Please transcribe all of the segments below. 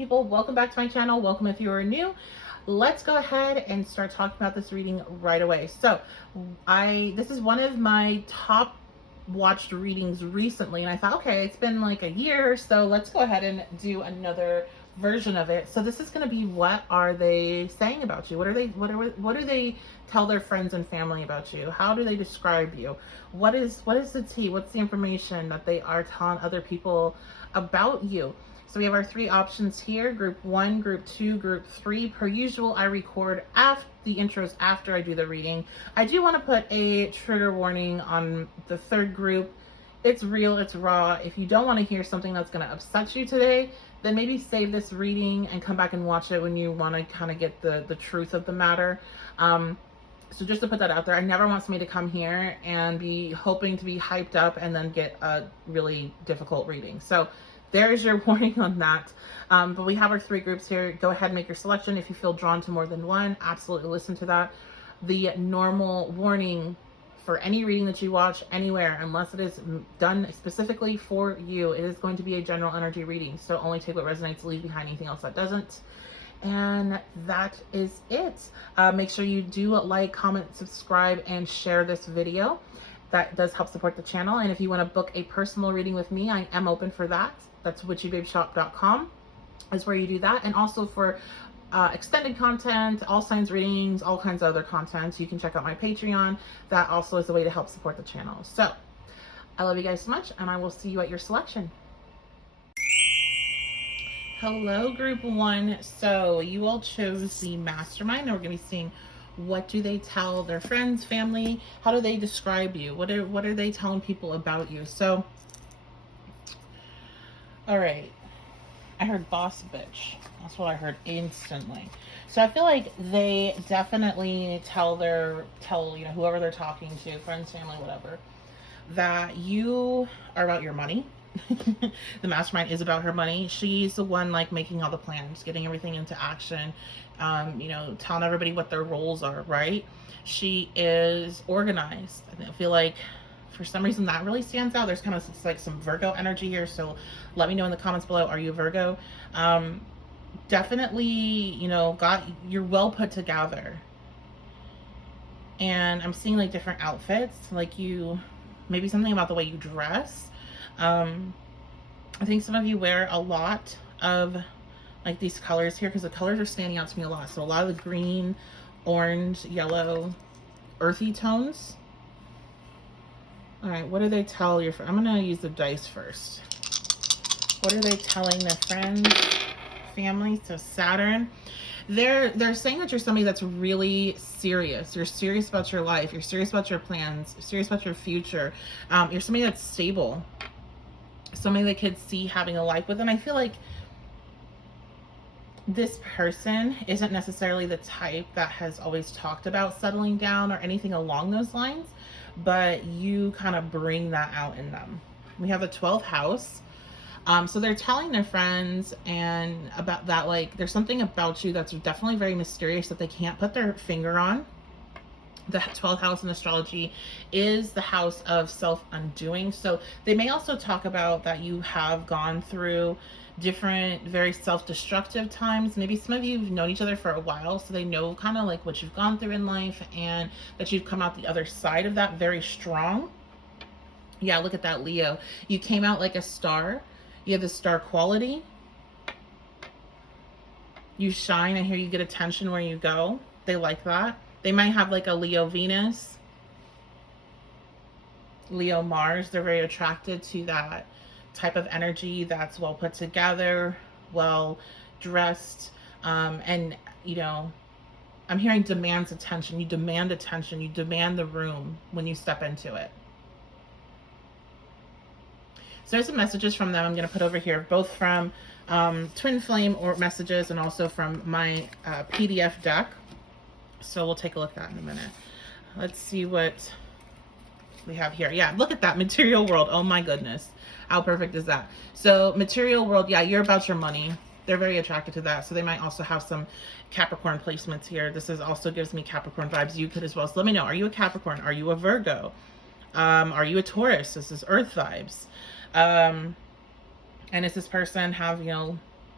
people, welcome back to my channel. Welcome if you are new. Let's go ahead and start talking about this reading right away. So this is one of my top watched readings recently, and I thought, okay, it's been like a year, so let's go ahead and do another version of it. So this is going to be, what are they saying about you? What do they tell their friends and family about you? How do they describe you? What is the tea? What's the information that they are telling other people about you? So we have our three options here: group 1, group 2, group 3. Per usual, I record the intros after I do the reading. I do want to put a trigger warning on the third group. It's real, it's raw. If you don't want to hear something that's going to upset you today, then maybe save this reading and come back and watch it when you want to kind of get the truth of the matter. So just to put that out there, I never want somebody to come here and be hoping to be hyped up and then get a really difficult reading. So there's your warning on that. But we have our three groups here. Go ahead and make your selection. If you feel drawn to more than one, absolutely listen to that. The normal warning for any reading that you watch anywhere, unless it is done specifically for you, it is going to be a general energy reading. So only take what resonates, leave behind anything else that doesn't. And that is it. Make sure you do like, comment, subscribe, and share this video. That does help support the channel. And if you want to book a personal reading with me, I am open for that. That's witchybabeshop.com is where you do that. And also for extended content, all signs readings, all kinds of other content, you can check out my Patreon. That also is a way to help support the channel. So I love you guys so much, and I will see you at your selection. Hello, group 1. So you all chose the Mastermind, and we're going to be seeing, what do they tell their friends, family? How do they describe you? What are they telling people about you? So, all right. I heard boss bitch. That's what I heard instantly. So I feel like they definitely tell whoever they're talking to, friends, family, whatever, that you are about your money. The Mastermind is about her money. She's the one like making all the plans, getting everything into action, telling everybody what their roles are, right? She is organized. I feel like for some reason that really stands out. There's kind of like some Virgo energy here, so let me know in the comments below, are you a Virgo? Definitely, you're well put together. And I'm seeing like different outfits, like maybe something about the way you dress. I think some of you wear a lot of like these colors here, because the colors are standing out to me a lot. So a lot of the green, orange, yellow, earthy tones. All right, what do they tell your friends? I'm gonna use the dice first. What are they telling their friends, family? So Saturn, they're saying that you're somebody that's really serious. You're serious about your life. You're serious about your plans. You're serious about your future. You're somebody that's stable. Somebody they could see having a life with. And I feel like this person isn't necessarily the type that has always talked about settling down or anything along those lines, but you kind of bring that out in them. We have a 12th house. So they're telling their friends and about that, like, there's something about you that's definitely very mysterious that they can't put their finger on. The 12th house in astrology is the house of self-undoing. So they may also talk about that you have gone through different, very self-destructive times. Maybe some of you have known each other for a while, so they know kind of like what you've gone through in life, and that you've come out the other side of that very strong. Yeah, look at that, Leo. You came out like a star. You have the star quality. You shine. I hear you get attention where you go. They like that. They might have like a Leo Venus, Leo Mars. They're very attracted to that type of energy that's well put together, well dressed, and I'm hearing demands attention. You demand attention. You demand the room when you step into it. So there's some messages from them I'm going to put over here, both from Twin Flame or messages, and also from my PDF deck. So we'll take a look at that in a minute. Let's see what we have here. Yeah, look at that material world. Oh my goodness. How perfect is that? So material world, yeah, you're about your money. They're very attracted to that. So they might also have some Capricorn placements here. This also gives me Capricorn vibes. You could as well. So let me know. Are you a Capricorn? Are you a Virgo? Are you a Taurus? This is Earth vibes. And does this person have,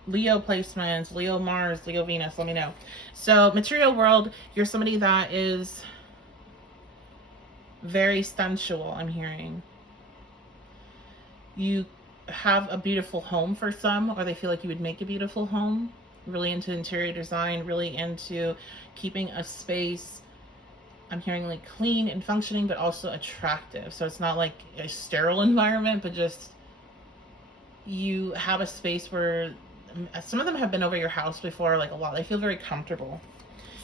Leo placements, Leo Mars, Leo Venus, let me know. So material world, you're somebody that is very sensual, I'm hearing. You have a beautiful home for some, or they feel like you would make a beautiful home. Really into interior design, really into keeping a space, I'm hearing like clean and functioning, but also attractive. So it's not like a sterile environment, but just you have a space where some of them have been over your house before, like a lot. They feel very comfortable.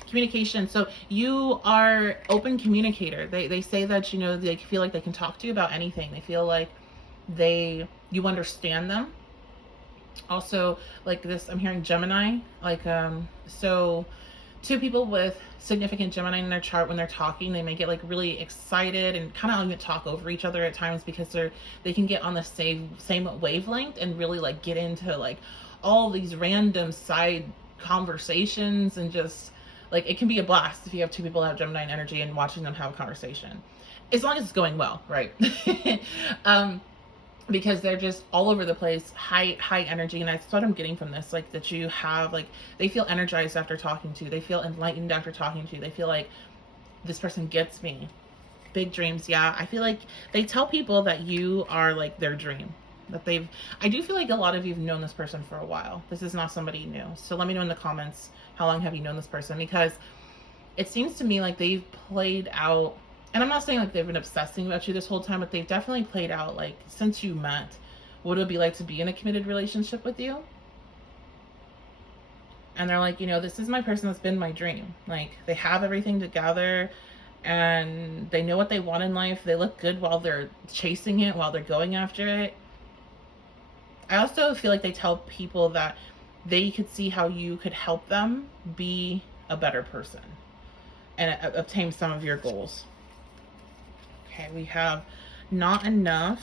Communication. So you are open communicator. They say that, you know, they feel like they can talk to you about anything. They feel like you understand them. Also, like this, I'm hearing Gemini. Like, so two people with significant Gemini in their chart, when they're talking, they may get like really excited and kind of even talk over each other at times, because they can get on the same wavelength and really like get into like all these random side conversations, and just like it can be a blast if you have two people that have Gemini energy and watching them have a conversation, as long as it's going well, right? Because they're just all over the place, high energy. And that's what I'm getting from this, like that you have, like, they feel energized after talking to you, they feel enlightened after talking to you, they feel like this person gets me. Big dreams. Yeah, I feel like they tell people that you are like their dream, that I do feel like a lot of you've known this person for a while. This is not somebody new. So let me know in the comments, how long have you known this person? Because it seems to me like they've played out, and I'm not saying like they've been obsessing about you this whole time, but they've definitely played out, like, since you met, what it would be like to be in a committed relationship with you. And they're like, you know, this is my person that's been my dream. Like, they have everything together and they know what they want in life. They look good while they're chasing it, while they're going after it. I also feel like they tell people that they could see how you could help them be a better person and obtain some of your goals. Okay, we have not enough.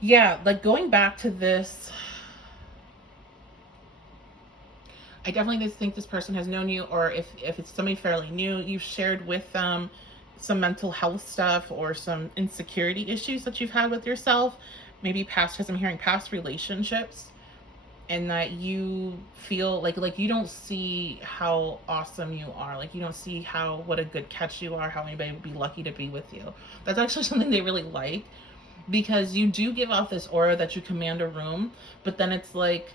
Yeah, like going back to this, I definitely just think this person has known you, or if it's somebody fairly new, you've shared with them some mental health stuff or some insecurity issues that you've had with yourself. Maybe past, because I'm hearing past relationships, and that you feel like you don't see how awesome you are. Like, you don't see what a good catch you are, how anybody would be lucky to be with you. That's actually something they really like, because you do give off this aura that you command a room, but then it's like,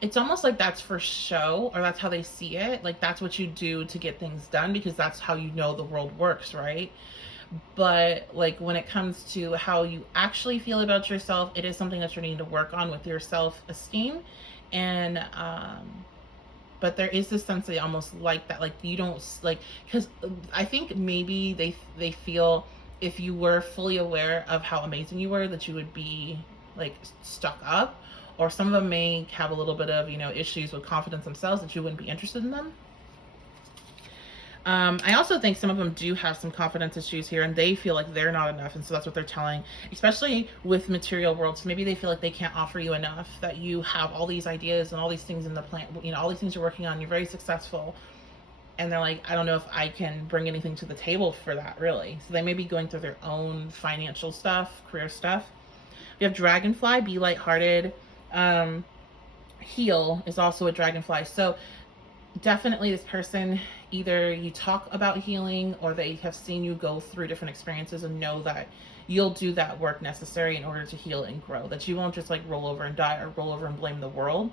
it's almost like that's for show, or that's how they see it. Like, that's what you do to get things done, because that's how you know the world works, right? But like, when it comes to how you actually feel about yourself, it is something that you're needing to work on with your self-esteem. And but there is this sense they almost like that, like you don't like, because I think maybe they feel if you were fully aware of how amazing you were, that you would be like stuck up, or some of them may have a little bit of, you know, issues with confidence themselves, that you wouldn't be interested in them. I also think some of them do have some confidence issues here, and they feel like they're not enough, and so that's what they're telling, especially with material world. So maybe they feel like they can't offer you enough, that you have all these ideas and all these things in the plan, you know, all these things you're working on, you're very successful, and they're like, I don't know if I can bring anything to the table for that, really. So they may be going through their own financial stuff, career stuff. We have Dragonfly, be lighthearted. Heal is also a Dragonfly. So definitely this person, either you talk about healing, or they have seen you go through different experiences and know that you'll do that work necessary in order to heal and grow, that you won't just like roll over and die, or roll over and blame the world.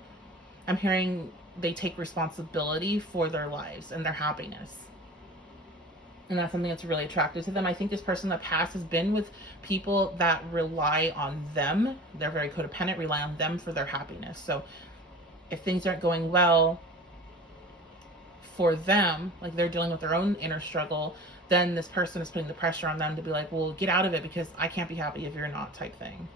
I'm hearing they take responsibility for their lives and their happiness, and that's something that's really attractive to them. I think this person in the past has been with people that rely on them. They're very codependent, rely on them for their happiness. So if things aren't going well for them, like they're dealing with their own inner struggle, then this person is putting the pressure on them to be like, well, get out of it, because I can't be happy if you're not, type thing.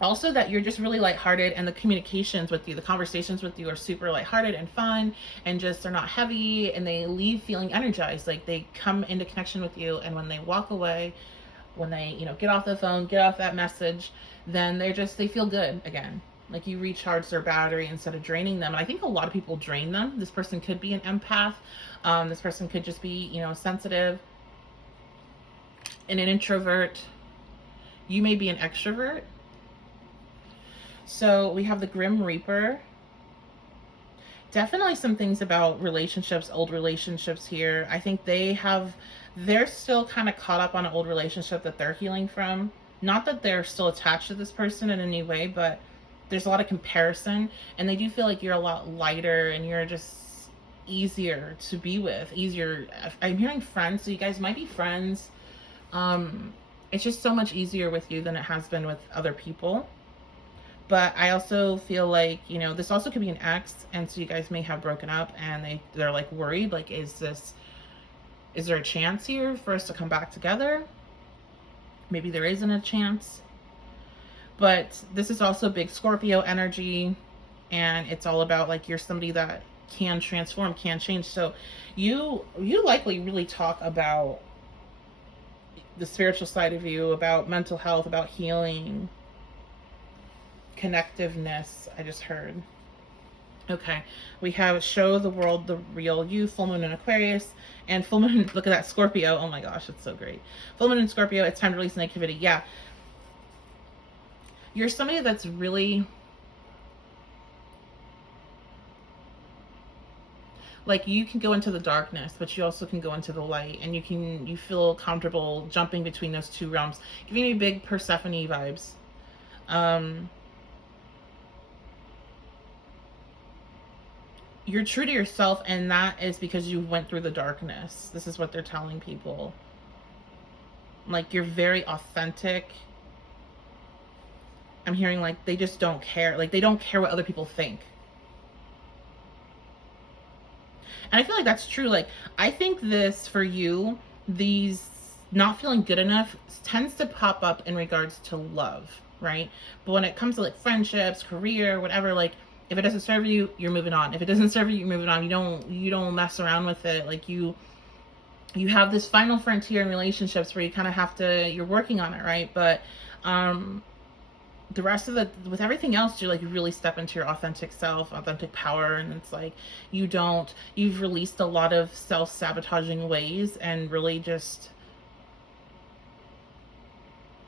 Also, that you're just really lighthearted, and the communications with you, the conversations with you are super lighthearted and fun, and just, they're not heavy, and they leave feeling energized. Like, they come into connection with you, and when they walk away, when they, you know, get off the phone, get off that message, then they feel good again. Like, you recharge their battery instead of draining them. And I think a lot of people drain them. This person could be an empath. This person could just be, you know, sensitive and an introvert. You may be an extrovert. So we have the Grim Reaper. Definitely some things about relationships, old relationships here. I think they're still kind of caught up on an old relationship that they're healing from. Not that they're still attached to this person in any way, but there's a lot of comparison, and they do feel like you're a lot lighter and you're just easier to be with. Easier. I'm hearing friends, so you guys might be friends. It's just so much easier with you than it has been with other people. But I also feel like, you know, this also could be an ex, and so you guys may have broken up, and they're like worried, like, is there a chance here for us to come back together? Maybe there isn't a chance. But this is also big Scorpio energy, and it's all about like you're somebody that can transform, can change. So you likely really talk about the spiritual side of you, about mental health, about healing, connectiveness. I just heard. Okay, we have show the world the real you, full moon in Aquarius, and full moon, look at that, Scorpio. Oh my gosh, it's so great. Full moon in Scorpio, it's time to release negativity. Yeah. You're somebody that's really, like, you can go into the darkness, but you also can go into the light, and you feel comfortable jumping between those two realms, giving me big Persephone vibes. You're true to yourself, and that is because you went through the darkness. This is what they're telling people. Like, you're very authentic. I'm hearing like they just don't care. Like, they don't care what other people think. And I feel like that's true. Like, I think this for you, these not feeling good enough tends to pop up in regards to love, right? But when it comes to like friendships, career, whatever, like, if it doesn't serve you, you're moving on. If it doesn't serve you, you're moving on. You don't mess around with it. Like, you have this final frontier in relationships where you kind of have to, you're working on it, right? But the rest of with everything else, you like really step into your authentic self, authentic power. And it's like you've released a lot of self-sabotaging ways and really just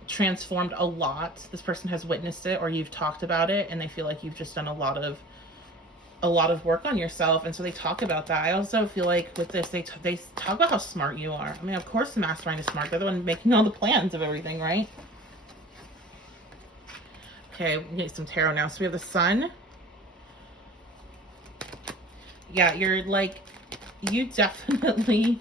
transformed a lot. This person has witnessed it, or you've talked about it, and they feel like you've just done a lot of work on yourself, and so they talk about that. I also feel like with this, they talk about how smart you are. I mean, of course the mastermind is smart. They're the one making all the plans of everything, right? Okay, we get some tarot now. So we have the Sun. Yeah, you're like, you definitely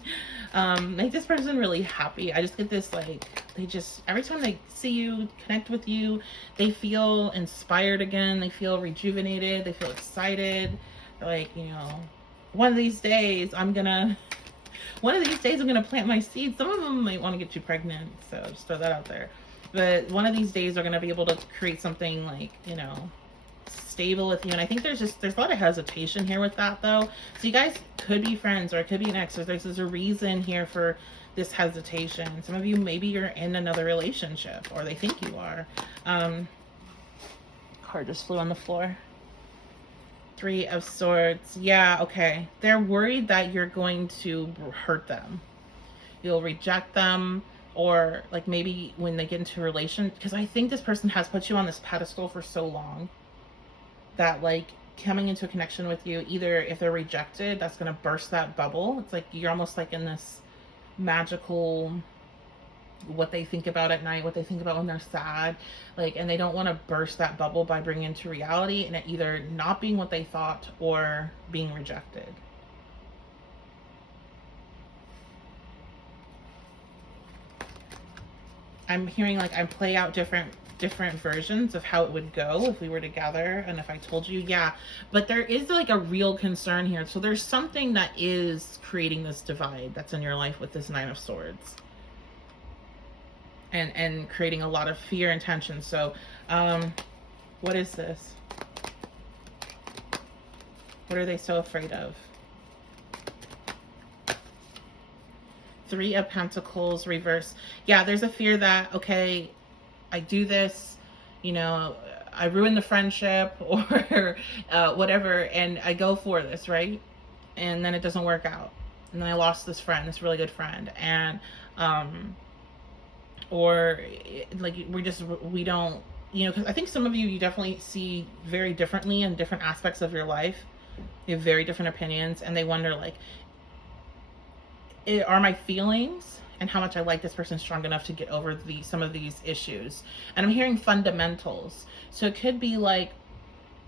make this person really happy. I just get this, like, they just, every time they see you, connect with you, they feel inspired again. They feel rejuvenated. They feel excited. They're like, you know, one of these days I'm gonna plant my seeds. Some of them might want to get you pregnant, so just throw that out there. But one of these days they're gonna be able to create something, like, you know, stable with you. And I think there's a lot of hesitation here with that, though. So you guys could be friends, or it could be an ex, or there's a reason here for this hesitation. Some of you, maybe you're in another relationship, or they think you are. Card just flew on the floor. 3 of Swords. Yeah, okay. They're worried that you're going to hurt them. You'll reject them, or like maybe when they get into a relation, because I think this person has put you on this pedestal for so long that, like, coming into a connection with you, either if they're rejected, that's going to burst that bubble. It's like you're almost like in this magical, what they think about at night, what they think about when they're sad, like, and they don't want to burst that bubble by bringing into reality and it either not being what they thought or being rejected. I'm hearing like I play out different versions of how it would go if we were together and if I told you, yeah. But there is like a real concern here. So there's something that is creating this divide that's in your life with this 9 of Swords. And creating a lot of fear and tension. So what is this? What are they so afraid of? 3 of Pentacles reverse. Yeah, there's a fear that, okay, I do this, you know, I ruin the friendship or whatever, and I go for this, right? And then it doesn't work out. And then I lost this friend, this really good friend. And or like we don't, you know, because I think some of you definitely see very differently in different aspects of your life. You have very different opinions, and they wonder like, are my feelings and how much I like this person strong enough to get over some of these issues? And I'm hearing fundamentals. So it could be like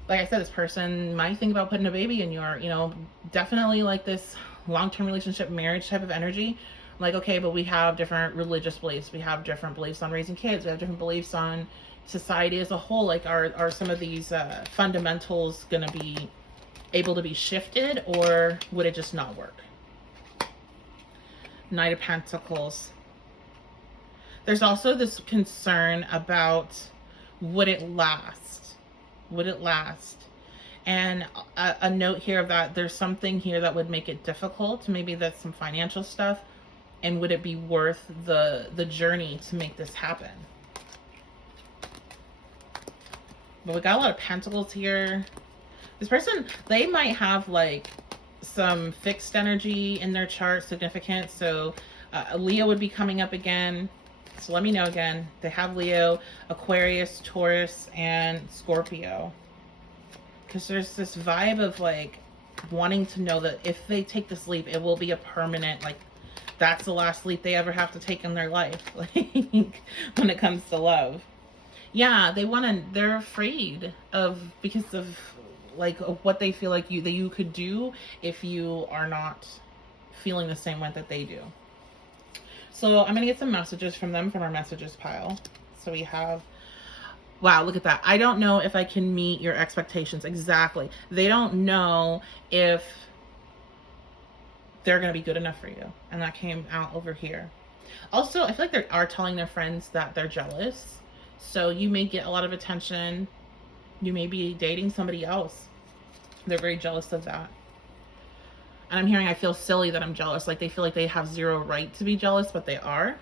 I said, this person might think about putting a baby in your, you know, definitely like this long-term relationship, marriage type of energy. Like, okay, but we have different religious beliefs. We have different beliefs on raising kids. We have different beliefs on society as a whole. Like, are some of these fundamentals going to be able to be shifted, or would it just not work? Knight of Pentacles. There's also this concern about, would it last? Would it last? And a note here of that there's something here that would make it difficult. Maybe that's some financial stuff. And would it be worth the journey to make this happen? But we got a lot of pentacles here. This person, they might have like some fixed energy in their chart, significant. So Leo would be coming up again. So let me know again. They have Leo, Aquarius, Taurus, and Scorpio. Because there's this vibe of like wanting to know that if they take this leap, it will be a permanent, like, that's the last leap they ever have to take in their life. Like, when it comes to love. Yeah, they're afraid of, because of like what they feel like you could do if you are not feeling the same way that they do. So I'm gonna get some messages from them from our messages pile. So we have, wow, look at that. I don't know if I can meet your expectations. Exactly. They don't know if they're going to be good enough for you. And that came out over here. Also, I feel like they are telling their friends that they're jealous. So you may get a lot of attention. You may be dating somebody else. They're very jealous of that. And I'm hearing, I feel silly that I'm jealous. Like they feel like they have zero right to be jealous, but they are.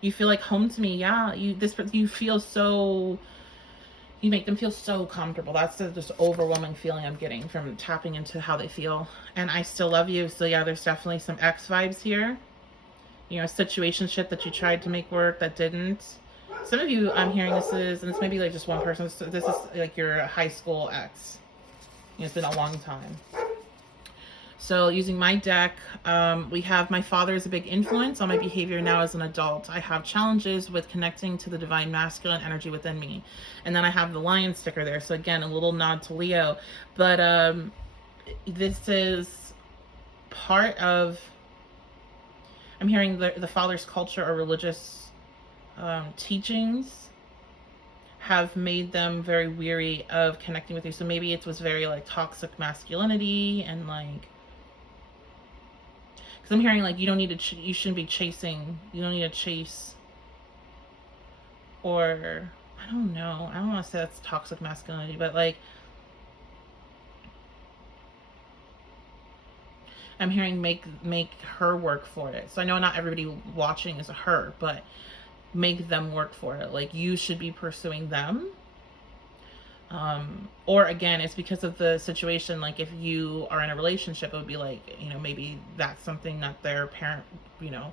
You feel like home to me. Yeah, you feel so, you make them feel so comfortable. That's the just overwhelming feeling I'm getting from tapping into how they feel. And I still love you. So yeah, there's definitely some ex vibes here. You know, a situationship that you tried to make work that didn't. Some of you, I'm hearing this is, and it's maybe like just one person. So this is like your high school ex. You know, it's been a long time. So using my deck, we have my father is a big influence on my behavior now as an adult. I have challenges with connecting to the divine masculine energy within me. And then I have the lion sticker there. So again, a little nod to Leo. But this is part of, I'm hearing the father's culture or religious teachings have made them very weary of connecting with you. So maybe it was very like toxic masculinity and like, because I'm hearing like you don't need to, you shouldn't be chasing, you don't need to chase, or I don't know. I don't want to say that's toxic masculinity, but like I'm hearing make her work for it. So I know not everybody watching is a her, but make them work for it. Like you should be pursuing them. Or again, it's because of the situation. Like if you are in a relationship, it would be like, you know, maybe that's something that their parent, you know,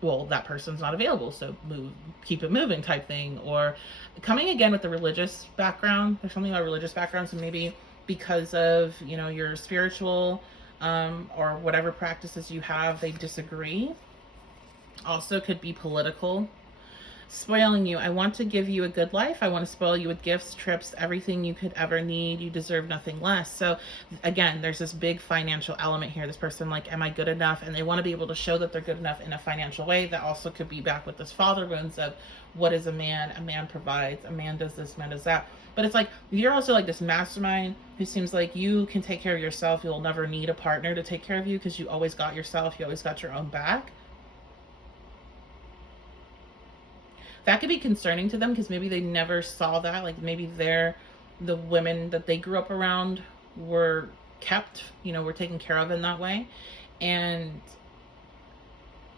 well, that person's not available, so keep it moving type thing. Or coming again with the religious background, there's something about religious background. So maybe because of, you know, your spiritual, or whatever practices you have, they disagree. Also could be political. Spoiling you. I want to give you a good life. I want to spoil you with gifts, trips, everything you could ever need. You deserve nothing less. So again, there's this big financial element here. This person like, am I good enough? And they want to be able to show that they're good enough in a financial way. That also could be back with this father wounds of what is a man? A man provides. A man does this, man does that. But it's like, you're also like this mastermind who seems like you can take care of yourself. You'll never need a partner to take care of you because you always got yourself. You always got your own back. That could be concerning to them because maybe they never saw that. Like maybe the women that they grew up around were kept, you know, were taken care of in that way. And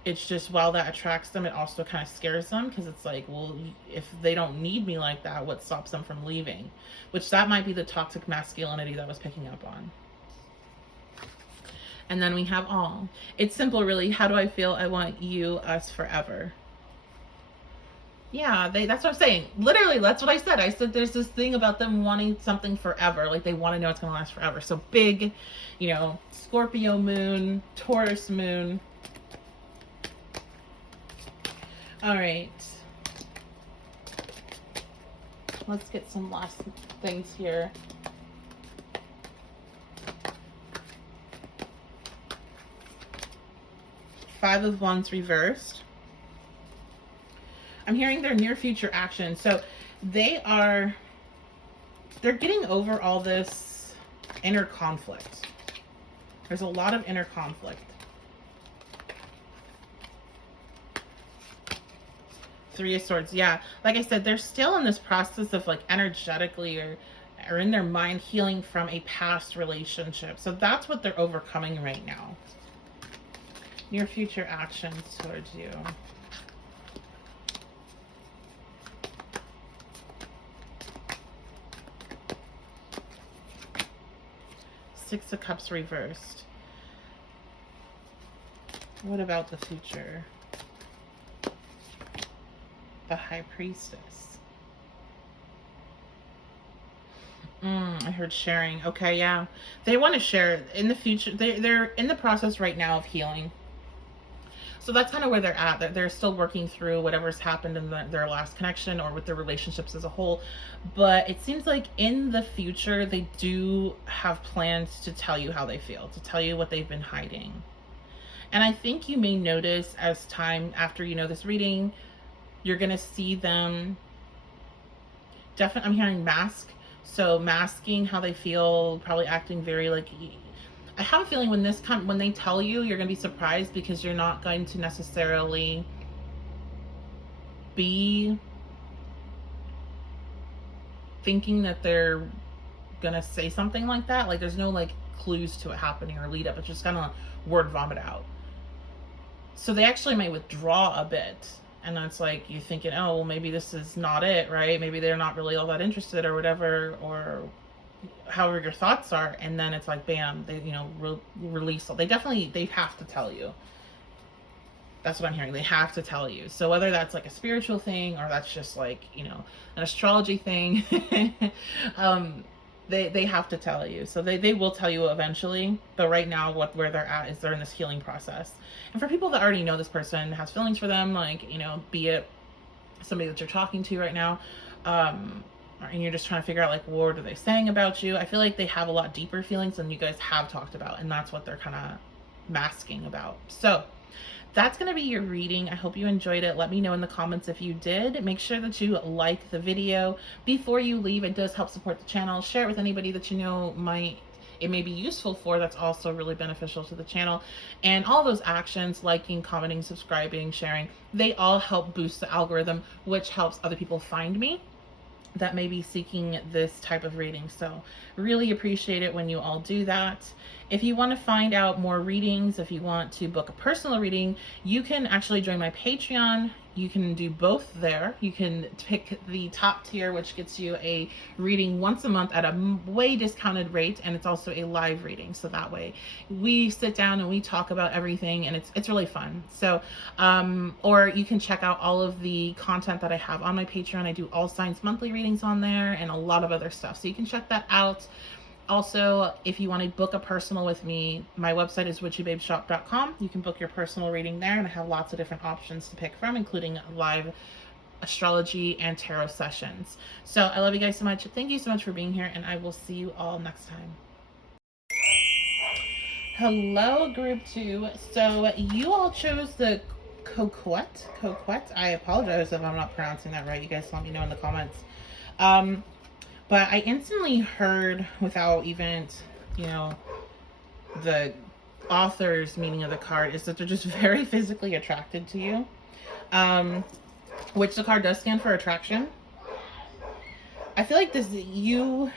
it's just, while that attracts them, it also kind of scares them because it's like, well, if they don't need me like that, what stops them from leaving? Which that might be the toxic masculinity that I was picking up on. And then we have all. It's simple, really. How do I feel? I want you, us, forever. Yeah, that's what I'm saying. Literally, that's what I said. I said there's this thing about them wanting something forever. Like they want to know it's going to last forever. So big, Scorpio moon, Taurus moon. All right. Let's get some last things here. Five of Wands reversed. I'm hearing their near future action. So they're getting over all this inner conflict. There's a lot of inner conflict. Three of Swords. Yeah. Like I said, they're still in this process of like energetically or in their mind healing from a past relationship. So that's what they're overcoming right now. Near future actions towards you. Six of Cups reversed. What about the future? The High Priestess. I heard sharing. Okay, yeah. They want to share in the future. They're in the process right now of healing. So that's kind of where they're at. They're still working through whatever's happened in their last connection or with their relationships as a whole. But it seems like in the future, they do have plans to tell you how they feel, to tell you what they've been hiding. And I think you may notice as time after this reading, you're going to see them definitely, I'm hearing mask. So masking how they feel, probably acting very like, I have a feeling when they tell you, you're going to be surprised because you're not going to necessarily be thinking that they're going to say something like that. Like there's no like clues to it happening or lead up. It's just kind of word vomit out. So they actually may withdraw a bit. And that's like you thinking, oh, well, maybe this is not it, right? Maybe they're not really all that interested or whatever, or however your thoughts are. And then it's like, bam, they, release. They have to tell you. That's what I'm hearing. They have to tell you. So whether that's like a spiritual thing or that's just like, an astrology thing, they have to tell you. So they will tell you eventually. But right now, where they're at is they're in this healing process. And for people that already know this person, has feelings for them, like, be it somebody that you're talking to right now, and you're just trying to figure out like, what are they saying about you? I feel like they have a lot deeper feelings than you guys have talked about. And that's what they're kind of masking about. So that's going to be your reading. I hope you enjoyed it. Let me know in the comments if you did. Make sure that you like the video before you leave. It does help support the channel. Share it with anybody that it may be useful for. That's also really beneficial to the channel. And all those actions, liking, commenting, subscribing, sharing, they all help boost the algorithm, which helps other people find me that may be seeking this type of reading. So really appreciate it when you all do that. If you want to find out more readings, if you want to book a personal reading, you can actually join my Patreon. You can do both there. You can pick the top tier, which gets you a reading once a month at a way discounted rate, and it's also a live reading. So that way we sit down and we talk about everything, and it's really fun. So or you can check out all of the content that I have on my Patreon. I do all signs monthly readings on there and a lot of other stuff, so you can check that out. Also, if you want to book a personal with me, my website is witchybabeshop.com. You can book your personal reading there, and I have lots of different options to pick from, including live astrology and tarot sessions. So I love you guys so much. Thank you so much for being here, and I will see you all next time. Hello, group 2. So you all chose the Coquette. I apologize if I'm not pronouncing that right. You guys let me know in the comments. But I instantly heard, without even, the author's meaning of the card, is that they're just very physically attracted to you. Which the card does stand for attraction. I feel like you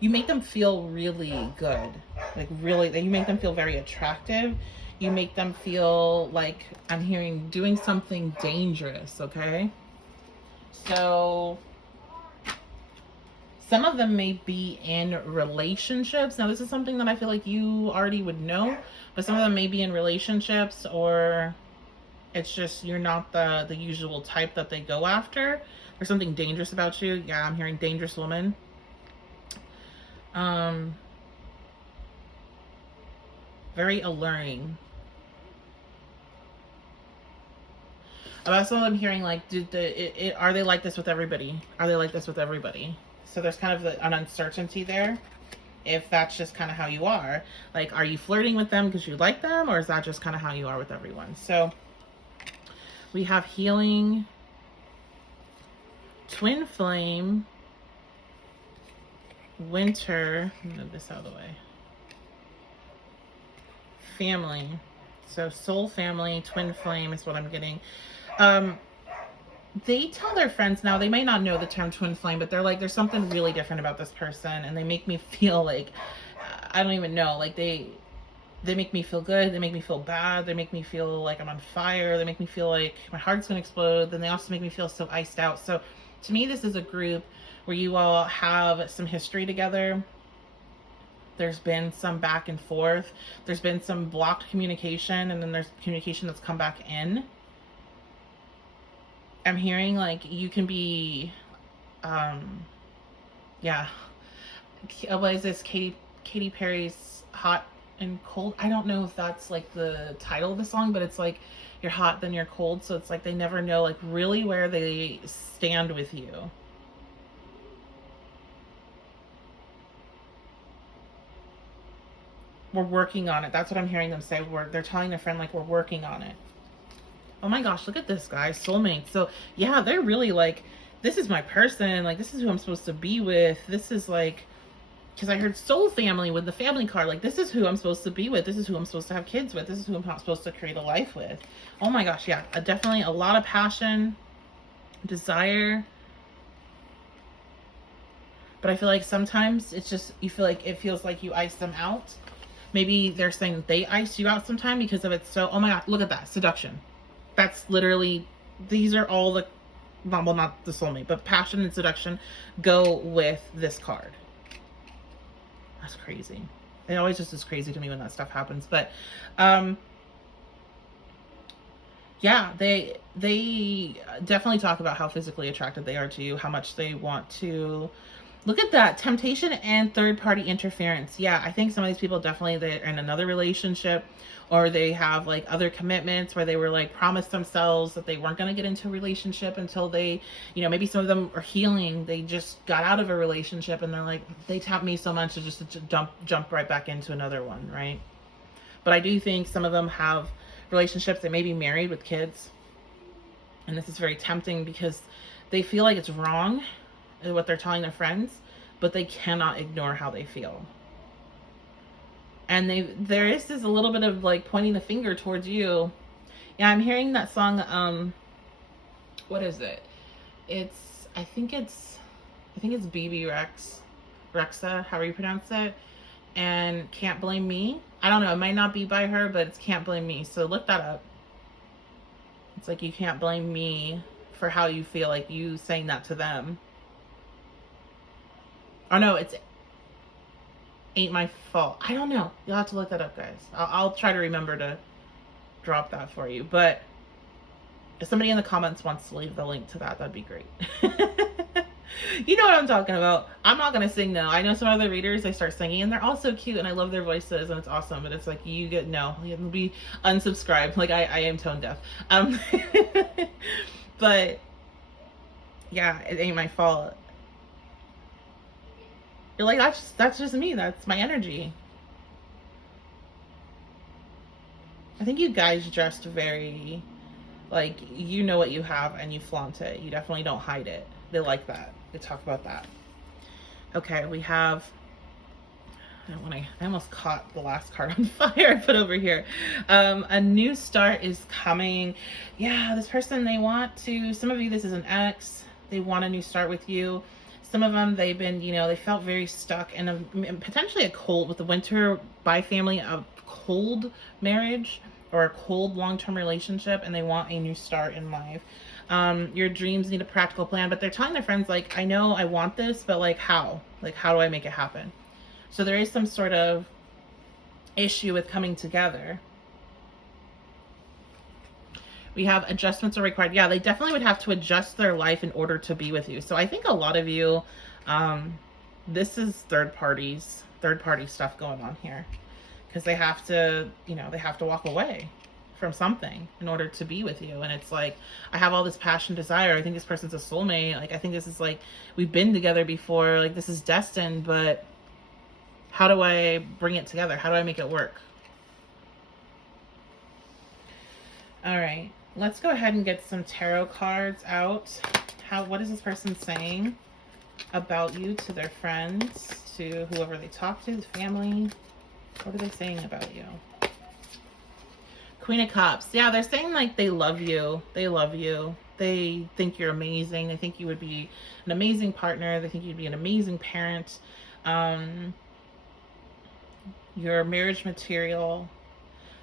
make them feel really good. Like really, you make them feel very attractive. You make them feel like, I'm hearing, doing something dangerous, okay? So some of them may be in relationships. Now, this is something that I feel like you already would know, but some of them may be in relationships, or It's just you're not the usual type that they go after. There's something dangerous about you. Yeah, I'm hearing dangerous woman. Very alluring. But also I'm hearing like, are they like this with everybody? Are they like this with everybody? So there's kind of an uncertainty there. If that's just kind of how you are, like, are you flirting with them because you like them, or is that just kind of how you are with everyone? So we have healing, twin flame, winter. Move this out of the way. Family. So soul family, twin flame is what I'm getting. They tell their friends now, they may not know the term twin flame, but they're like, there's something really different about this person, and they make me feel like, I don't even know, like they make me feel good, they make me feel bad, they make me feel like I'm on fire, they make me feel like my heart's gonna explode, then they also make me feel so iced out. So to me, this is a group where you all have some history together. There's been some back and forth, there's been some blocked communication, and then there's communication that's come back in. I'm hearing like you can be, yeah. What is this? Katy Perry's Hot and Cold. I don't know if that's like the title of the song, but it's like you're hot, then you're cold. So it's like they never know like really where they stand with you. We're working on it. That's what I'm hearing them say. They're telling their friend like we're working on it. Oh my gosh, look at this, guys. Soulmate. So yeah, they're really like, this is my person. Like, this is who I'm supposed to be with. This is like, because I heard soul family with the family card. Like, this is who I'm supposed to be with. This is who I'm supposed to have kids with. This is who I'm supposed to create a life with. Oh my gosh, yeah. Definitely a lot of passion, desire. But I feel like sometimes it's just, you feel like it feels like you ice them out. Maybe they're saying that they ice you out sometime because of it. So, oh my God, look at that. Seduction. That's literally, these are all the, well, not the soulmate, but passion and seduction go with this card. That's crazy. It always just is crazy to me when that stuff happens. But, yeah, they definitely talk about how physically attracted they are to you, how much they want to. Look at that. Temptation and third-party interference. Yeah, I think some of these people definitely, they're in another relationship, or they have like other commitments where they were like promised themselves that they weren't going to get into a relationship until they, you know, maybe some of them are healing. They just got out of a relationship and they're like, they tapped me so much to just jump right back into another one, right? But I do think some of them have relationships. They may be married with kids. And this is very tempting because they feel like it's wrong what they're telling their friends, but they cannot ignore how they feel. And there is this a little bit of like pointing the finger towards you. Yeah, I'm hearing that song, what is it? I think it's BB Rexa, however you pronounce it, and Can't Blame Me. I don't know, it might not be by her, but it's Can't Blame Me. So look that up. It's like, you can't blame me for how you feel, like you saying that to them. Oh no, it's Ain't My Fault. I don't know. You'll have to look that up, guys. I'll try to remember to drop that for you. But if somebody in the comments wants to leave the link to that, that'd be great. You know what I'm talking about. I'm not going to sing though. I know some other readers, they start singing and they're all so cute and I love their voices and it's awesome. But it's like, you get, no, you'll be unsubscribed. Like I am tone deaf. But yeah, it ain't my fault. You're like, that's just me. That's my energy. I think you guys dressed very, like, you know what you have and you flaunt it. You definitely don't hide it. They like that. They talk about that. Okay, we have, I almost caught the last card on fire I put over here. A new start is coming. Yeah, this person, they want to, some of you, this is an ex. They want a new start with you. Some of them, they've been, you know, they felt very stuck in potentially a cold, with the winter by family, a cold marriage or a cold long-term relationship, and they want a new start in life. Your dreams need a practical plan, but they're telling their friends, like, I know I want this, but like how? Like, how do I make it happen? So there is some sort of issue with coming together. We have adjustments are required. Yeah, they definitely would have to adjust their life in order to be with you. So I think a lot of you, this is third party stuff going on here, because they have to, you know, they have to walk away from something in order to be with you. And it's like, I have all this passion, desire. I think this person's a soulmate. Like, I think this is like, we've been together before. Like, this is destined, but how do I bring it together? How do I make it work? All right, let's go ahead and get some tarot cards out. What is this person saying about you to their friends, to whoever they talk to, the family? What are they saying about you? Queen of Cups. Yeah, they're saying like they love you. They love you. They think you're amazing. They think you would be an amazing partner. They think you'd be an amazing parent. You're marriage material.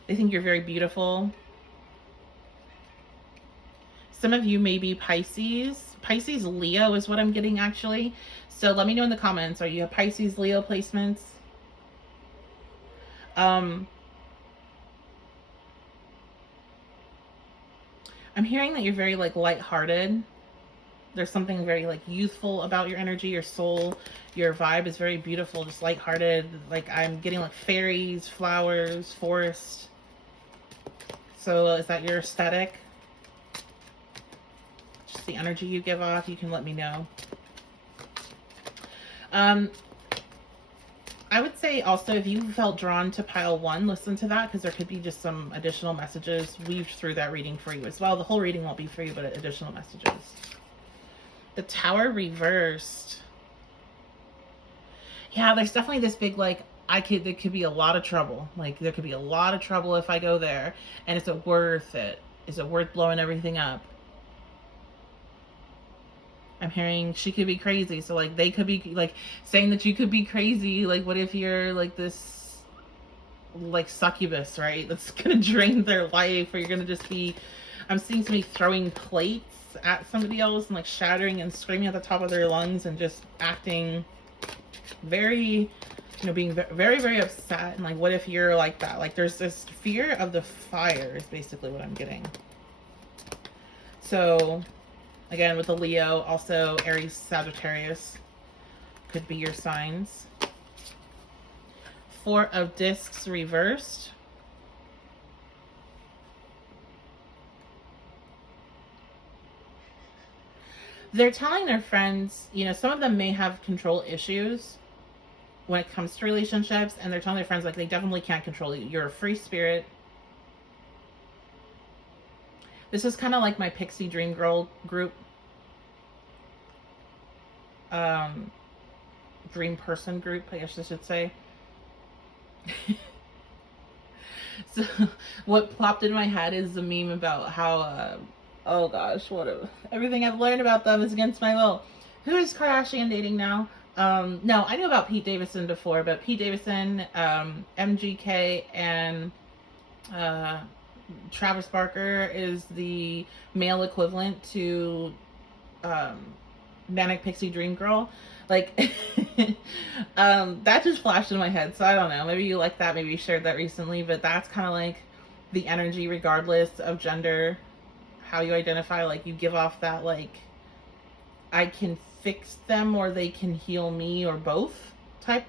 They think you're very beautiful. Some of you may be Pisces. Pisces, Leo is what I'm getting, actually. So let me know in the comments. Are you a Pisces, Leo placements? I'm hearing that you're very like lighthearted. There's something very like youthful about your energy, your soul. Your vibe is very beautiful, just lighthearted. Like, I'm getting like fairies, flowers, forest. So is that your aesthetic? Just the energy you give off. You can let me know. I would say also, if you felt drawn to pile 1, listen to that, because there could be just some additional messages weaved through that reading for you as well. The whole reading won't be for you, but additional messages. The Tower reversed. Yeah, there's definitely this big, like, there could be a lot of trouble. Like, there could be a lot of trouble if I go there. And is it worth it? Is it worth blowing everything up? I'm hearing she could be crazy. So, like, they could be, like, saying that you could be crazy. Like, what if you're, like, this, like, succubus, right? That's going to drain their life. Or you're going to just be, I'm seeing somebody throwing plates at somebody else and, like, shattering and screaming at the top of their lungs and just acting very, you know, being very, very upset. And, like, what if you're like that? Like, there's this fear of the fire is basically what I'm getting. So, again, with the Leo, also Aries, Sagittarius could be your signs. 4 of Discs reversed. They're telling their friends, you know, some of them may have control issues when it comes to relationships, and they're telling their friends, like, they definitely can't control you. You're a free spirit. This is kind of like my Pixie Dream Girl group. Dream person group, I guess I should say. So what popped in my head is the meme about how, oh gosh, everything I've learned about them is against my will. Who is Kardashian dating now? No, I knew about Pete Davidson before, but Pete Davidson, MGK, and Travis Barker is the male equivalent to Manic Pixie Dream Girl. Like, that just flashed in my head, so I don't know. Maybe you like that, maybe you shared that recently, but that's kind of like the energy, regardless of gender, how you identify. Like, you give off that, like, I can fix them or they can heal me, or both type.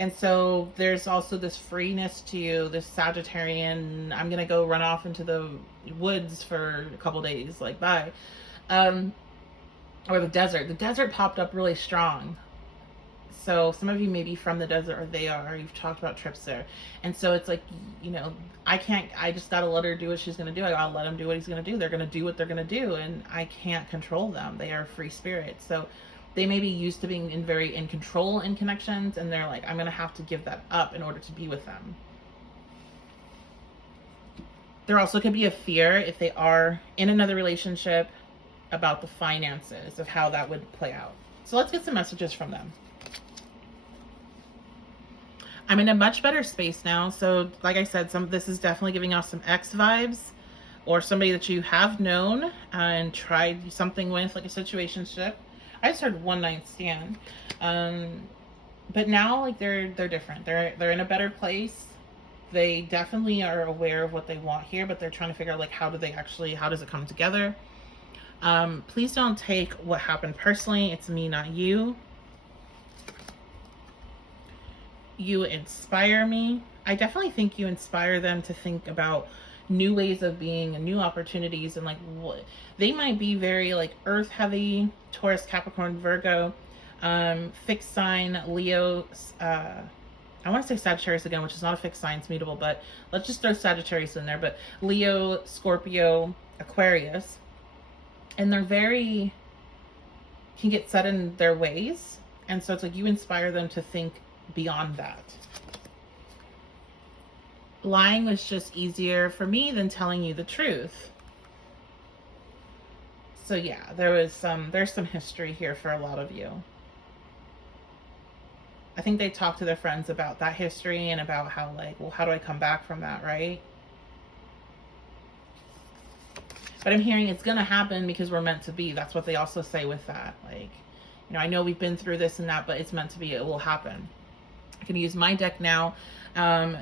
And so there's also this freeness to you, this Sagittarian, I'm gonna go run off into the woods for a couple days, like, bye. Or the desert. The desert popped up really strong. So some of you may be from the desert, or they are, or you've talked about trips there. And so it's like, you know, I just gotta let her do what she's gonna do. I gotta let him do what he's gonna do. They're gonna do what they're gonna do, and I can't control them. They are free spirits. So they may be used to being very in control in connections, and they're like, I'm gonna have to give that up in order to be with them. There also could be a fear, if they are in another relationship, about the finances, of how that would play out. So let's get some messages from them. I'm in a much better space now. So like I said, this is definitely giving off some ex vibes, or somebody that you have known and tried something with, like a situationship. I just heard one night stand. But now, like, they're different. They're in a better place. they definitely are aware of what they want here, but they're trying to figure out, like, how does it come together? Please don't take what happened personally. It's me, not you. You inspire me. I definitely think you inspire them to think about new ways of being and new opportunities, and like what they might be very like earth heavy, Taurus, Capricorn, Virgo, fixed sign, Leo, I want to say Sagittarius again, which is not a fixed sign, it's mutable, but let's just throw Sagittarius in there. But Leo, Scorpio, Aquarius, and they're very, can get set in their ways. And so it's like you inspire them to think beyond that. Lying was just easier for me than telling you the truth. So yeah, there's some history here for a lot of you. I think they talk to their friends about that history and about how, like, well, how do I come back from that, right? But I'm hearing it's going to happen because we're meant to be. That's what they also say with that. Like, you know, I know we've been through this and that, but it's meant to be. It will happen. I can use my deck now.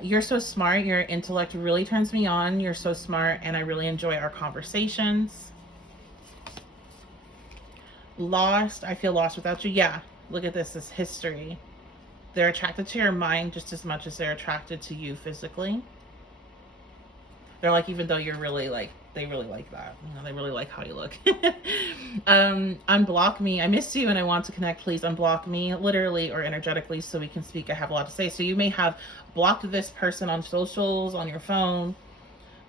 You're so smart. Your intellect really turns me on. You're so smart, and I really enjoy our conversations. Lost. I feel lost without you. Yeah, look at this. This history. They're attracted to your mind just as much as they're attracted to you physically. They're like, even though you're really like, they really like that. You know, they really like how you look. Unblock me. I miss you and I want to connect. Please unblock me, literally or energetically, so we can speak. I have a lot to say. So you may have blocked this person on socials, on your phone.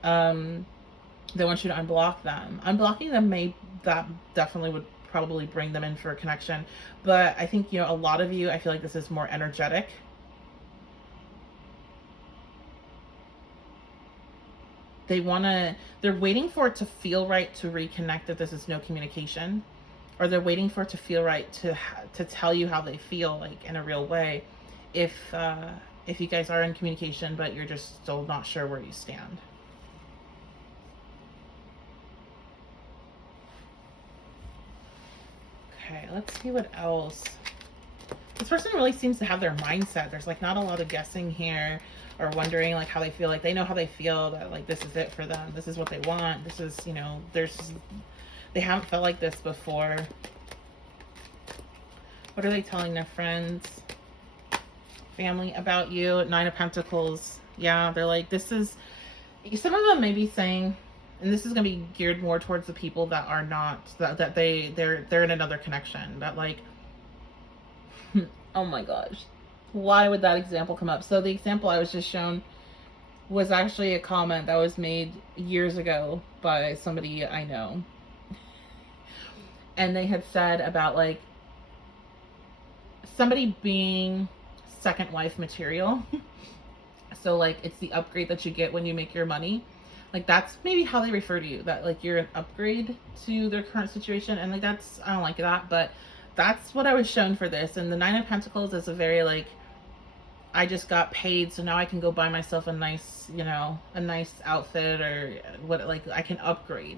They want you to unblock them. Unblocking them that definitely would probably bring them in for a connection. But I think, you know, a lot of you, I feel like this is more energetic. They're waiting for it to feel right to reconnect if this is no communication, or they're waiting for it to feel right to tell you how they feel, like in a real way, if you guys are in communication but you're just still not sure where you stand. Okay, let's see what else. This person really seems to have their mindset. There's like not a lot of guessing here or wondering like how they feel. Like they know how they feel, that like this is it for them. This is what they want. This is, you know, they haven't felt like this before. What are they telling their friends, family about you? 9 of Pentacles. Yeah, they're like, this is, some of them may be saying, and this is going to be geared more towards the people that are not, that they're in another connection, that like, oh my gosh, why would that example come up? So the example I was just shown was actually a comment that was made years ago by somebody I know. And they had said about like somebody being second wife material. So like it's the upgrade that you get when you make your money. Like that's maybe how they refer to you, that like you're an upgrade to their current situation. And like that's, I don't like that, but that's what I was shown for this. And the 9 of Pentacles is a very like, I just got paid, so now I can go buy myself a nice, you know, a nice outfit, or what, like I can upgrade.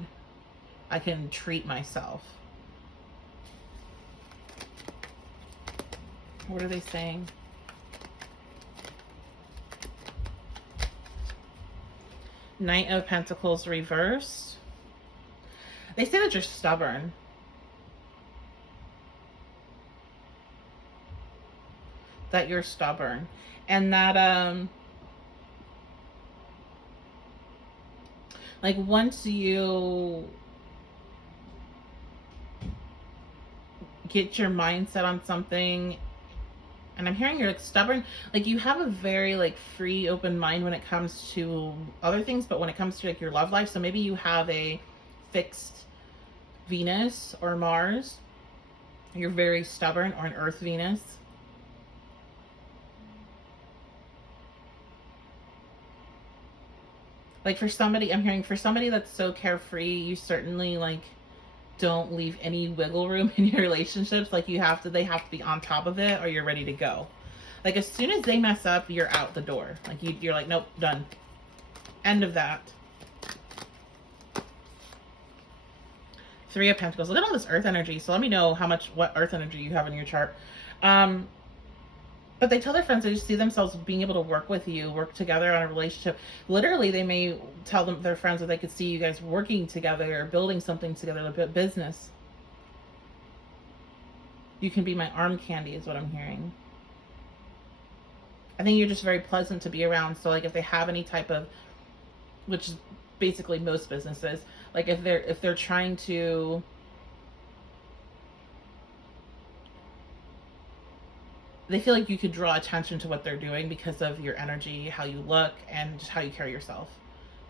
I can treat myself. What are they saying? Knight of Pentacles reversed. They say that you're stubborn. That you're stubborn. And that, like once you get your mindset on something, and I'm hearing you're like stubborn, like you have a very like free, open mind when it comes to other things, but when it comes to like your love life, so maybe you have a fixed Venus or Mars, you're very stubborn, or an Earth Venus. Like for somebody, I'm hearing for somebody that's so carefree, you certainly like don't leave any wiggle room in your relationships. Like they have to be on top of it, or you're ready to go. Like as soon as they mess up, you're out the door. Like you're like, nope, done. End of that. 3 of Pentacles. Look at all this earth energy. So let me know what earth energy you have in your chart. But But they tell their friends they just see themselves being able to work with you, work together on a relationship. Literally, they may tell their friends that they could see you guys working together or building something together, like a business. You can be my arm candy is what I'm hearing. I think you're just very pleasant to be around. So like if they have any type of, which is basically most businesses, like if they're trying to they feel like you could draw attention to what they're doing because of your energy, how you look, and just how you carry yourself,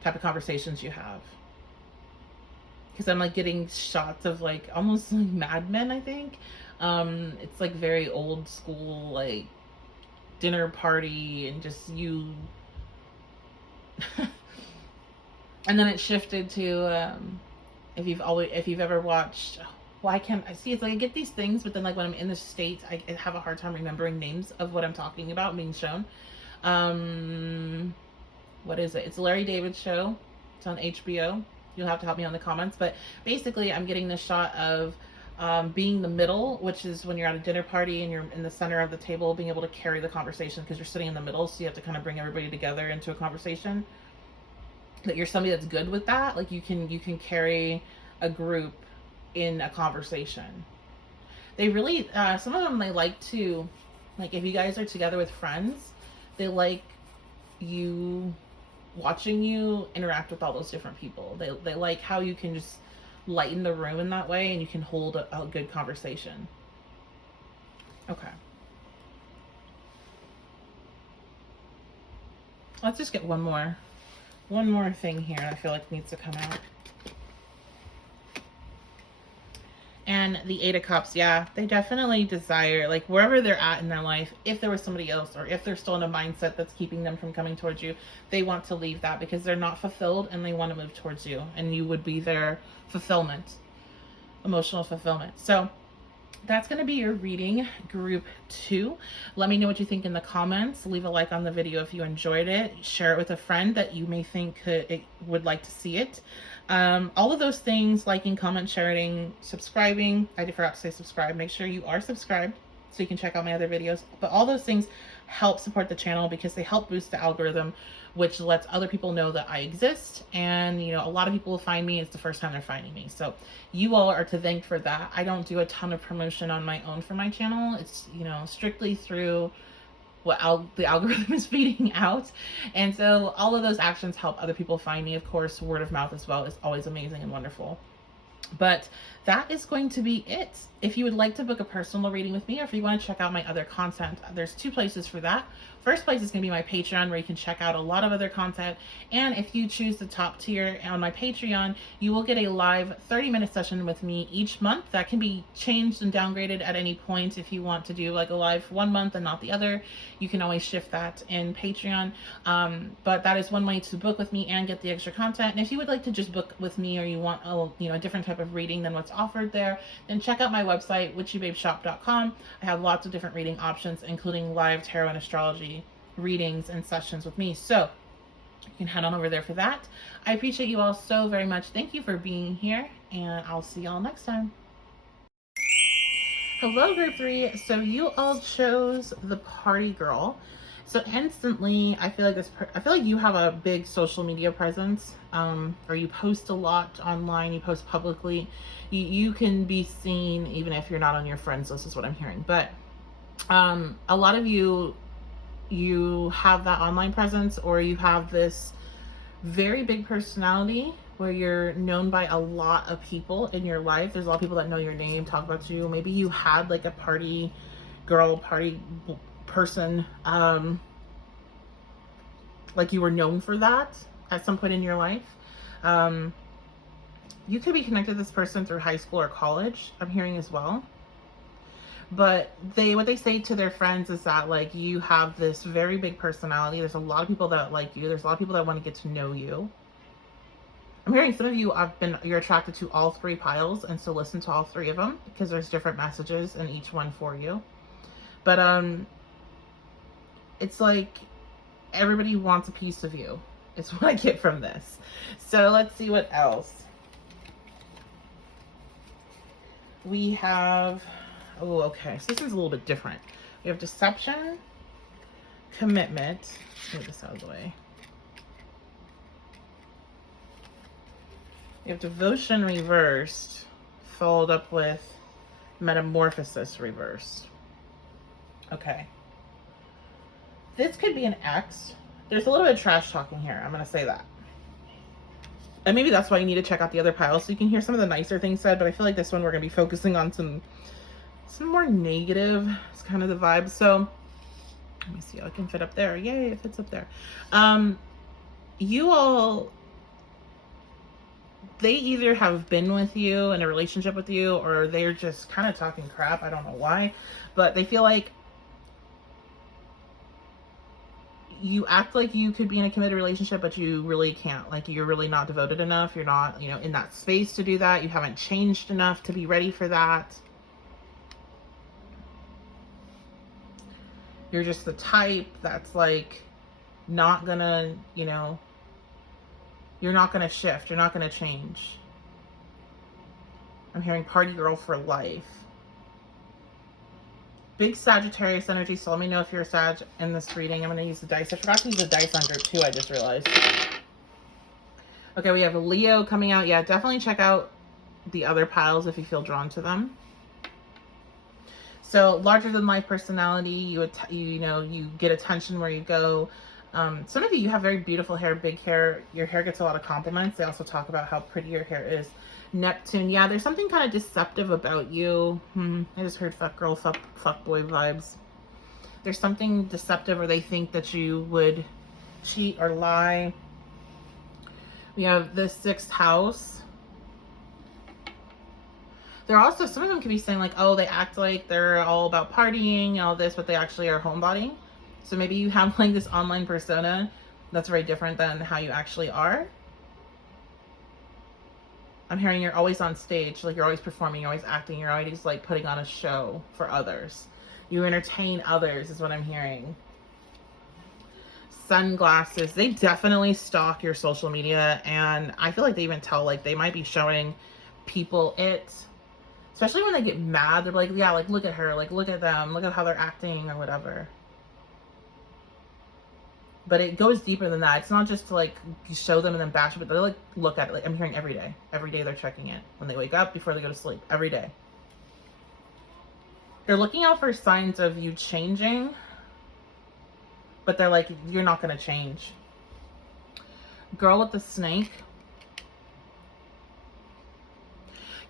type of conversations you have. Because I'm like getting shots of like almost like Mad Men, I think. It's like very old school, like dinner party, and just you. And then it shifted to if you've ever watched. Well, I can't. I see. It's like I get these things, but then like when I'm in the States, I have a hard time remembering names of what I'm talking about being shown. What is it? It's Larry David's show. It's on HBO. You'll have to help me on the comments, but basically, I'm getting this shot of being the middle, which is when you're at a dinner party and you're in the center of the table, being able to carry the conversation because you're sitting in the middle, so you have to kind of bring everybody together into a conversation. That you're somebody that's good with that. Like you can carry a group in a conversation. They really some of them, they like to, like if you guys are together with friends, they like you watching you interact with all those different people. They like how you can just lighten the room in that way and you can hold a good conversation. Okay, let's just get one more thing here I feel like needs to come out. And the Eight of Cups, yeah, they definitely desire, like wherever they're at in their life, if there was somebody else or if they're still in a mindset that's keeping them from coming towards you, they want to leave that because they're not fulfilled and they want to move towards you, and you would be their fulfillment, emotional fulfillment. So that's going to be your reading, group 2. Let me know what you think in the comments. Leave a like on the video if you enjoyed it. Share it with a friend that you may think would like to see it. All of those things, liking, comment, sharing, subscribing. I forgot to say subscribe. Make sure you are subscribed so you can check out my other videos. But all those things help support the channel because they help boost the algorithm, which lets other people know that I exist. And, you know, a lot of people will find me. It's the first time they're finding me. So you all are to thank for that. I don't do a ton of promotion on my own for my channel. It's, you know, strictly through what the algorithm is feeding out. And so all of those actions help other people find me. Of course, word of mouth as well is always amazing and wonderful. But that is going to be it. If you would like to book a personal reading with me, or if you want to check out my other content, there's 2 places for that. First place is going to be my Patreon, where you can check out a lot of other content. And if you choose the top tier on my Patreon, you will get a live 30-minute session with me each month. That can be changed and downgraded at any point. If you want to do like a live one month and not the other, you can always shift that in Patreon. But that is one way to book with me and get the extra content. And if you would like to just book with me, or you want a different type of reading than what's offered there, then check out my website, witchybabeshop.com. I have lots of different reading options, including live tarot and astrology readings and sessions with me. So you can head on over there for that. I appreciate you all so very much. Thank you for being here, and I'll see y'all next time. Hello, group 3. So you all chose the party girl. So instantly, I feel like you have a big social media presence, or you post a lot online, you post publicly. You can be seen even if you're not on your friends list, is what I'm hearing. But a lot of you have that online presence, or you have this very big personality where you're known by a lot of people in your life. There's a lot of people that know your name, talk about you. Maybe you had like a party girl, party person, like you were known for that at some point in your life. You could be connected to this person through high school or college, I'm hearing as well. But what they say to their friends is that like you have this very big personality. There's a lot of people that like you. There's a lot of people that want to get to know you. I'm hearing some of you you're attracted to all 3 piles, and so listen to all 3 of them because there's different messages in each one for you. But it's like everybody wants a piece of you. It's what I get from this. So let's see what else. We have, oh, okay, so this is a little bit different. We have deception, commitment. Let's move this out of the way. You have devotion reversed, followed up with metamorphosis reversed. Okay. This could be an X. There's a little bit of trash talking here. I'm going to say that. And maybe that's why you need to check out the other piles so you can hear some of the nicer things said. But I feel like this one we're going to be focusing on some more negative. It's kind of the vibe. So let me see how it can fit up there. Yay, it fits up there. You all, they either have been with you in a relationship with you, or they're just kind of talking crap. I don't know why, but they feel like you act like you could be in a committed relationship, but you really can't. Like, you're really not devoted enough. You're not, you know, in that space to do that. You haven't changed enough to be ready for that. You're just the type that's like not gonna, you know, you're not gonna shift. You're not gonna change. I'm hearing party girl for life. Big Sagittarius energy, so let me know if you're a Sag in this reading. I'm going to use the dice. I forgot to use the dice on group 2, I just realized. Okay, we have a Leo coming out. Yeah, definitely check out the other piles if you feel drawn to them. So, larger than life personality, you know, you get attention where you go. Some of you have very beautiful hair, big hair. Your hair gets a lot of compliments. They also talk about how pretty your hair is. Neptune, yeah, there's something kind of deceptive about you. I just heard fuck girl, fuck boy vibes. There's something deceptive, or they think that you would cheat or lie. We have the 6th house. They're also, some of them could be saying like, oh, they act like they're all about partying and all this, but they actually are homebodying. So maybe you have like this online persona that's very different than how you actually are. I'm hearing you're always on stage, like you're always performing, you're always acting, you're always like putting on a show for others. You entertain others is what I'm hearing. Sunglasses, they definitely stalk your social media, and I feel like they even tell, like they might be showing people it, especially when they get mad. They're like, yeah, like look at her, like look at them, look at how they're acting or whatever. But it goes deeper than that. It's not just to like show them and then bash it, but they like look at it. Like I'm hearing every day. Every day they're checking it. When they wake up, before they go to sleep. Every day. They're looking out for signs of you changing. But they're like, you're not going to change. Girl with the snake.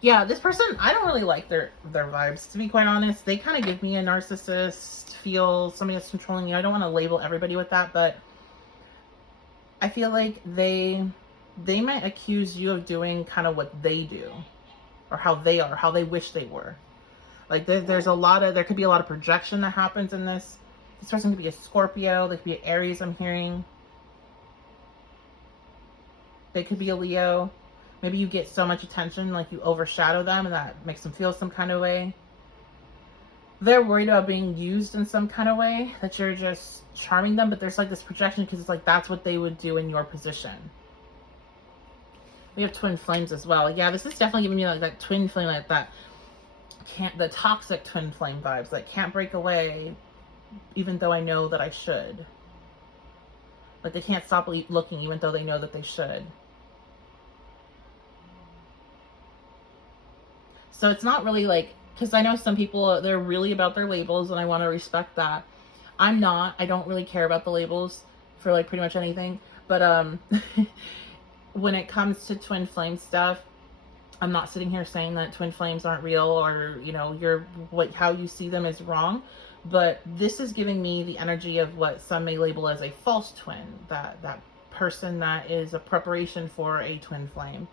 Yeah, this person, I don't really like their vibes, to be quite honest. They kind of give me a narcissist feel, somebody that's controlling you. I don't want to label everybody with that, but I feel like they might accuse you of doing kind of what they do, or how they are, how they wish they were. Like there could be a lot of projection that happens in this. This person could be a Scorpio, they could be an Aries, I'm hearing. They could be a Leo. Maybe you get so much attention, like you overshadow them, and that makes them feel some kind of way. They're worried about being used in some kind of way, that you're just charming them, but there's like this projection because it's like that's what they would do in your position. We have twin flames as well. Yeah, this is definitely giving me like that twin flame, like that the toxic twin flame vibes, that can't break away even though I know that I should. Like they can't stop looking even though they know that they should. So it's not really like, because I know some people, they're really about their labels, and I want to respect that. I'm not. I don't really care about the labels for like pretty much anything. But when it comes to twin flame stuff, I'm not sitting here saying that twin flames aren't real, or you know, how you see them is wrong. But this is giving me the energy of what some may label as a false twin, that person that is a preparation for a twin flame.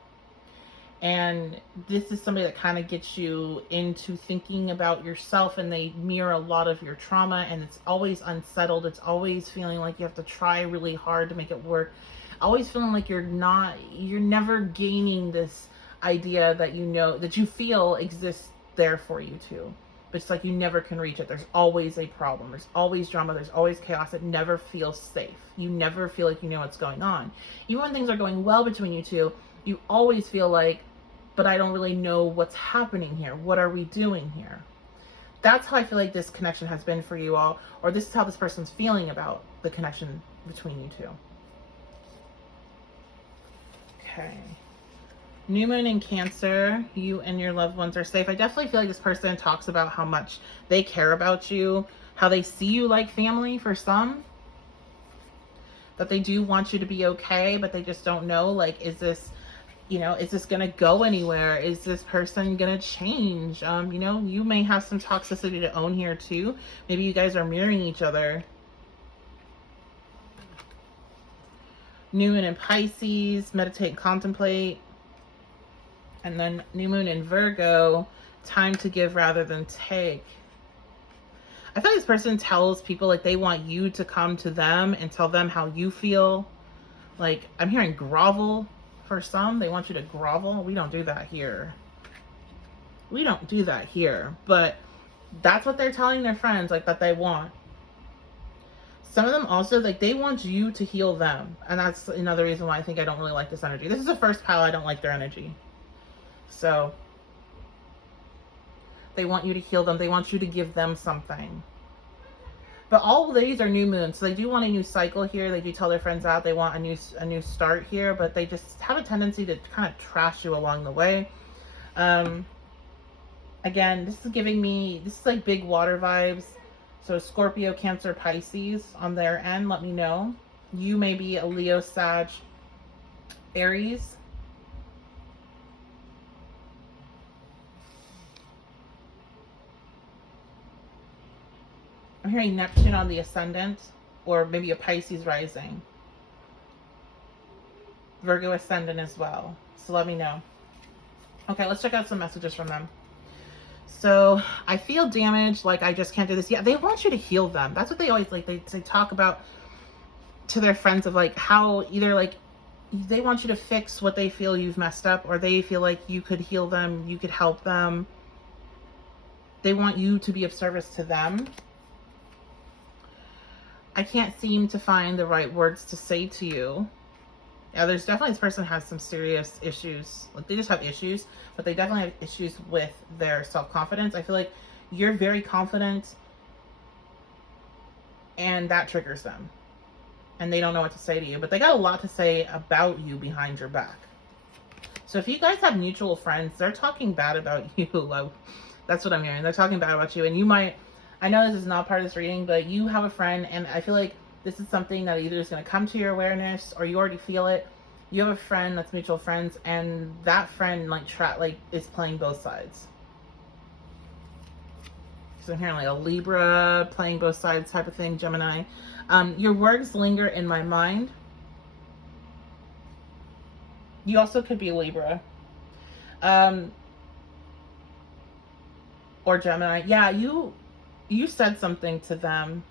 And this is somebody that kind of gets you into thinking about yourself, and they mirror a lot of your trauma, and it's always unsettled. It's always feeling like you have to try really hard to make it work. Always feeling like you're never gaining this idea that you feel exists there for you too. But it's like you never can reach it. There's always a problem. There's always drama. There's always chaos. It never feels safe. You never feel like you know what's going on. Even when things are going well between you two, you always feel like, but I don't really know what's happening here. What are we doing here? that's how I feel like this connection has been for you all, or this is how this person's feeling about the connection between you two. Okay. New moon in Cancer, you and your loved ones are safe. I definitely feel like this person talks about how much they care about you, how they see you like family for some, that they do want you to be okay, but they just don't know, like, is this, you know, is this going to go anywhere? Is this person going to change? You know, you may have some toxicity to own here too. Maybe you guys are mirroring each other. New moon in Pisces, meditate and contemplate. And then new moon in Virgo, time to give rather than take. I feel like this person tells people like they want you to come to them and tell them how you feel. Like, I'm hearing grovel for some. They want you to grovel. We don't do that here. We don't do that here. But that's what they're telling their friends, like, that they want. Some of them also, like, they want you to heal them. And that's another reason why I think I don't really like this energy. This is the first pile I don't like their energy. So they want you to heal them. They want you to give them something. But all of these are new moons. So they do want a new cycle here. They do tell their friends out. They want a new start here. But they just have a tendency to kind of trash you along the way. Again, this is giving me, this is like big water vibes. So Scorpio, Cancer, Pisces on their end, let me know. You may be a Leo, Sag, Aries. I'm hearing Neptune on the ascendant, or maybe a Pisces rising. Virgo ascendant as well. So let me know. Okay, let's check out some messages from them. So I feel damaged, like I just can't do this. Yeah, they want you to heal them. That's what they always like. They talk about to their friends of like how either like they want you to fix what they feel you've messed up, or they feel like you could heal them, you could help them. They want you to be of service to them. I can't seem to find the right words to say to you. Yeah, there's definitely, this person has some serious issues. Like, they just have issues, but they definitely have issues with their self-confidence. I feel like you're very confident, and that triggers them. And they don't know what to say to you, but they got a lot to say about you behind your back. So if you guys have mutual friends, they're talking bad about you. That's what I'm hearing. They're talking bad about you, and you might, I know this is not part of this reading, but you have a friend, and I feel like this is something that either is going to come to your awareness or you already feel it. You have a friend that's mutual friends, and that friend like is playing both sides. So I'm hearing like a Libra playing both sides type of thing, Gemini. Your words linger in my mind. You also could be a Libra. Or Gemini. Yeah, you said something to them.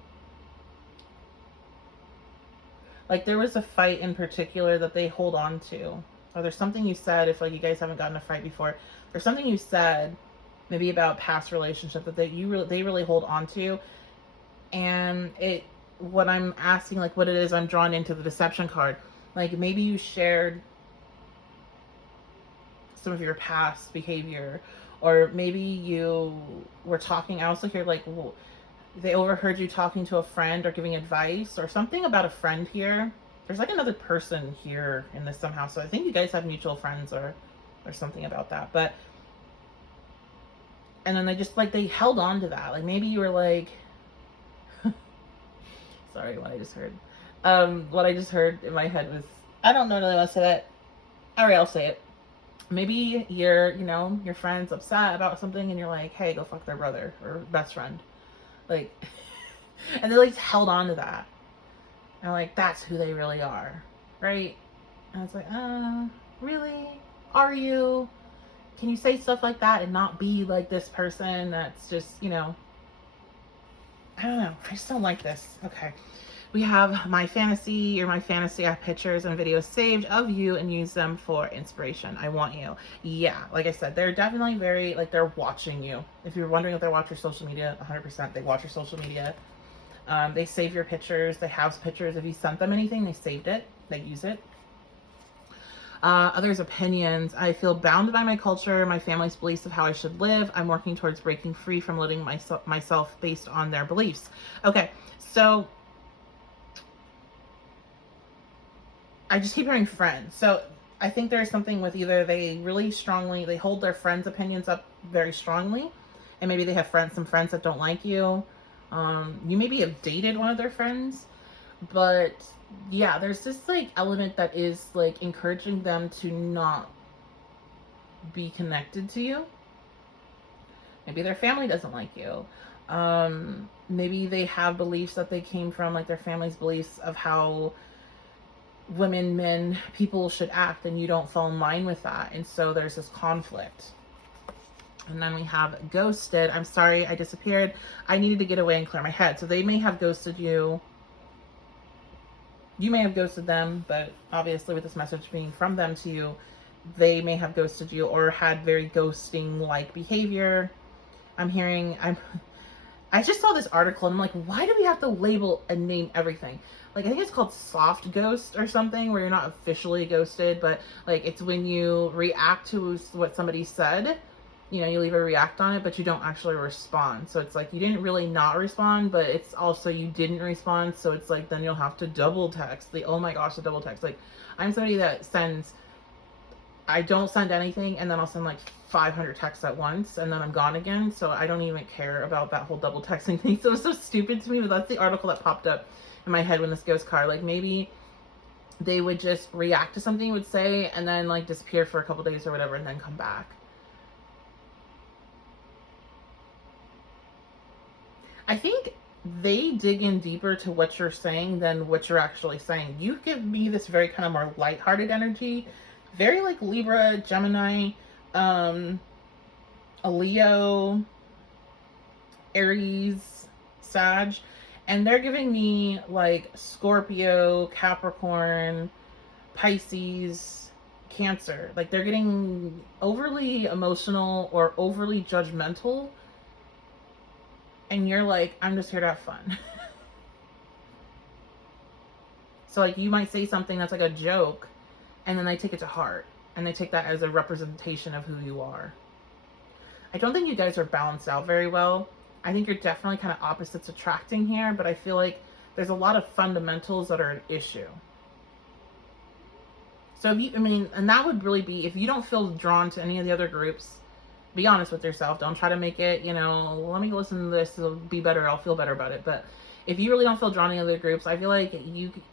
Like, there was a fight in particular that they hold on to. Or there's something you said, if like you guys haven't gotten a fight before, there's something you said maybe about past relationship that they really hold on to. And what I'm asking, like what it is, I'm drawn into the deception card. Like, maybe you shared some of your past behavior, or maybe you were talking. I also hear like, they overheard you talking to a friend or giving advice or something about a friend here. There's like another person here in this somehow. So I think you guys have mutual friends or something about that. But, and then they held on to that. Like, maybe you were like, sorry, what I just heard. What I just heard in my head was, I don't know really want to say that. All right, I'll say it. Maybe your friend's upset about something and you're like, hey, go fuck their brother or best friend. Like, and they like held on to that. And like, that's who they really are, right? And it's like, really? Are you? Can you say stuff like that and not be like this person that's just, I don't know. I just don't like this. Okay. We have my fantasy. I have pictures and videos saved of you and use them for inspiration. I want you. Yeah, like I said, they're definitely very, like, they're watching you. If you're wondering if they watch your social media, 100% they watch your social media. They save your pictures. They have pictures. If you sent them anything, they saved it. They use it. Others' opinions. I feel bound by my culture, my family's beliefs of how I should live. I'm working towards breaking free from limiting myself based on their beliefs. Okay, so I just keep hearing friends. So I think there's something with either they hold their friends' opinions up very strongly, and maybe they have some friends that don't like you. You maybe have dated one of their friends, but yeah, there's this like element that is like encouraging them to not be connected to you. Maybe their family doesn't like you. Maybe they have beliefs that they came from, like their family's beliefs of how women, men, people should act, and you don't fall in line with that. And so there's this conflict. And then we have ghosted. I'm sorry, I disappeared. I needed to get away and clear my head. So they may have ghosted you. You may have ghosted them, but obviously with this message being from them to you, they may have ghosted you or had very ghosting-like behavior. I just saw this article and I'm like, why do we have to label and name everything? Like, I think it's called soft ghost or something, where you're not officially ghosted, but like it's when you react to what somebody said, you know, you leave a react on it, but you don't actually respond. So it's like you didn't really not respond, but it's also you didn't respond. So it's like then you'll have to double text. Oh my gosh, the double text. Like, I'm somebody that I don't send anything, and then I'll send like 500 texts at once, and then I'm gone again. So I don't even care about that whole double texting thing. So it's so stupid to me, but that's the article that popped up in my head when this ghost card. Like, maybe they would just react to something you would say and then like disappear for a couple days or whatever and then come back. I think they dig in deeper to what you're saying than what you're actually saying. You give me this very kind of more lighthearted energy, very like Libra, Gemini, a Leo, Aries, Sag, and they're giving me like Scorpio, Capricorn, Pisces, Cancer. Like, they're getting overly emotional or overly judgmental, and you're like, I'm just here to have fun. So like, you might say something that's like a joke, and then they take it to heart, and they take that as a representation of who you are. I don't think you guys are balanced out very well. I think you're definitely kind of opposites attracting here, but I feel like there's a lot of fundamentals that are an issue. So and that would really be, if you don't feel drawn to any of the other groups, be honest with yourself. Don't try to make it, let me listen to this, it'll be better, I'll feel better about it. But if you really don't feel drawn to any other groups, I feel like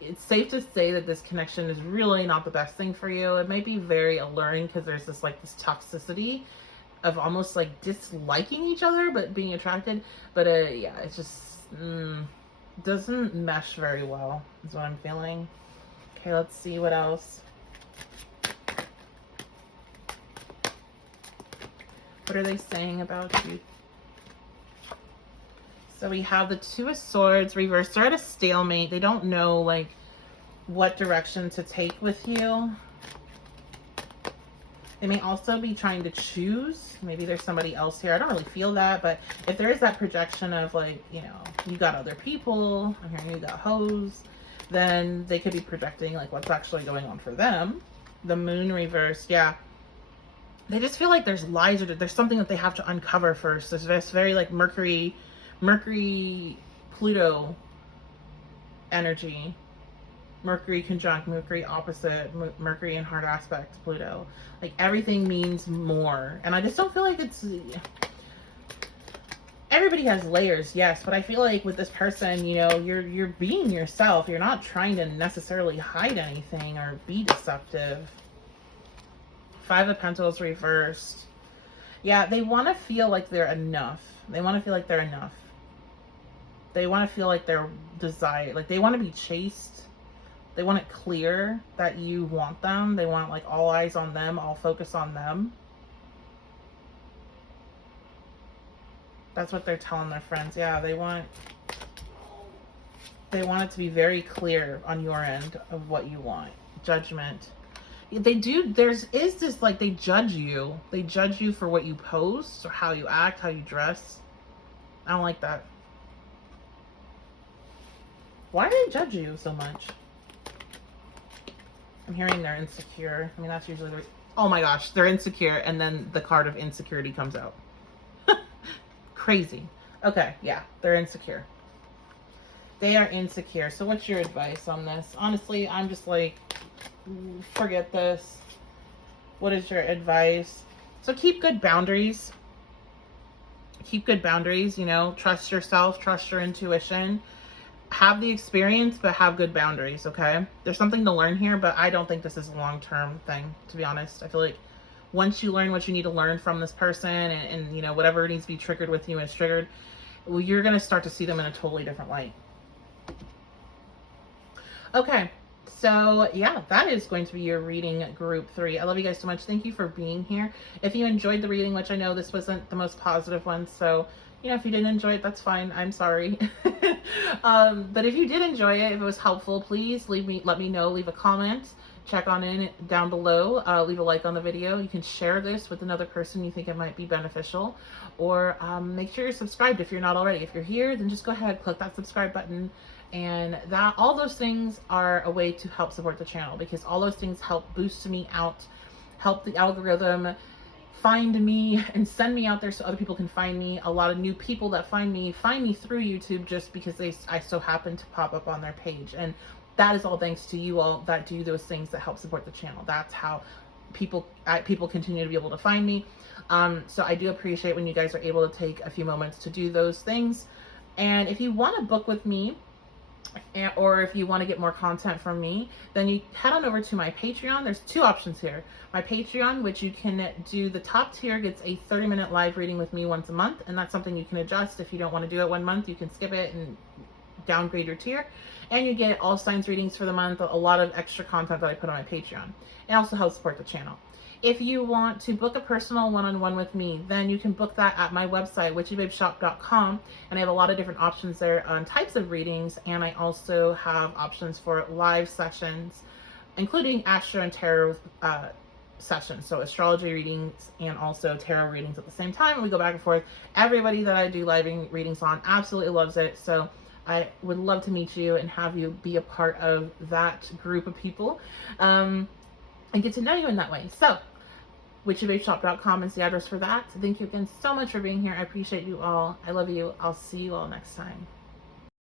it's safe to say that this connection is really not the best thing for you. It might be very alluring because there's this toxicity of almost like disliking each other but being attracted. But yeah, it just doesn't mesh very well is what I'm feeling. Okay, let's see what else. What are they saying about you? So we have the Two of Swords reversed. They're at a stalemate. They don't know like what direction to take with you. They may also be trying to choose. Maybe there's somebody else here. I don't really feel that, but if there is that projection of like, you got other people, I'm hearing you got hoes, then they could be projecting like what's actually going on for them. The Moon reversed, yeah. They just feel like there's lies, or there's something that they have to uncover first. There's this very like Mercury, Pluto energy. Mercury conjunct, Mercury opposite, Mercury in hard aspect to Pluto. Like, everything means more. And I just don't feel like everybody has layers, yes, but I feel like with this person, you're being yourself. You're not trying to necessarily hide anything or be deceptive. Five of Pentacles reversed. Yeah, they want to feel like they're enough. They want to feel like they're enough. They want to feel like they're desired. Like, they want to be chaste. They want it clear that you want them. They want like all eyes on them, all focus on them. That's what they're telling their friends. Yeah, they want it to be very clear on your end of what you want. Judgment. They do. Is this like they judge you. They judge you for what you post or how you act, how you dress. I don't like that. Why do they judge you so much? I'm hearing they're insecure. I mean, that's usually the, oh my gosh, they're insecure, and then the card of insecurity comes out. Crazy. Okay, yeah, they're insecure. They are insecure. So what's your advice on this? Honestly, I'm just like, forget this. What is your advice? So keep good boundaries. Keep good boundaries, you know, trust yourself, trust your intuition. Have the experience, but have good boundaries, okay? There's something to learn here, but I don't think this is a long-term thing, to be honest. I feel like once you learn what you need to learn from this person and you know, whatever needs to be triggered with you is triggered, well, you're going to start to see them in a totally different light. Okay, so yeah, that is going to be your reading group 3. I love you guys so much. Thank you for being here. If you enjoyed the reading, which I know this wasn't the most positive one, so you know, if you didn't enjoy it, that's fine. I'm sorry. But if you did enjoy it, if it was helpful, please let me know. Leave a comment. Check on in down below. Leave a like on the video. You can share this with another person you think it might be beneficial, or make sure you're subscribed if you're not already. If you're here, then just go ahead, click that subscribe button, and that all those things are a way to help support the channel, because all those things help boost me out, help the algorithm find me and send me out there so other people can find me. A lot of new people that find me through YouTube just because I so happen to pop up on their page, and that is all thanks to you all that do those things that help support the channel. That's how people continue to be able to find me. So I do appreciate when you guys are able to take a few moments to do those things. And if you want to book with me, or if you want to get more content from me, then you head on over to my Patreon. There's 2 options here. My Patreon, which you can do, the top tier gets a 30-minute live reading with me once a month, and that's something you can adjust. If you don't want to do it one month, you can skip it and downgrade your tier, and you get all signs readings for the month, a lot of extra content that I put on my Patreon. It also helps support the channel. If you want to book a personal one-on-one with me, then you can book that at my website, witchybabeshop.com, and I have a lot of different options there on types of readings, and I also have options for live sessions, including astro and tarot sessions, so astrology readings and also tarot readings at the same time, and we go back and forth. Everybody that I do live readings on absolutely loves it, so I would love to meet you and have you be a part of that group of people. And get to know you in that way. So, witchybabeshop.com is the address for that. Thank you again so much for being here. I appreciate you all. I love you. I'll see you all next time.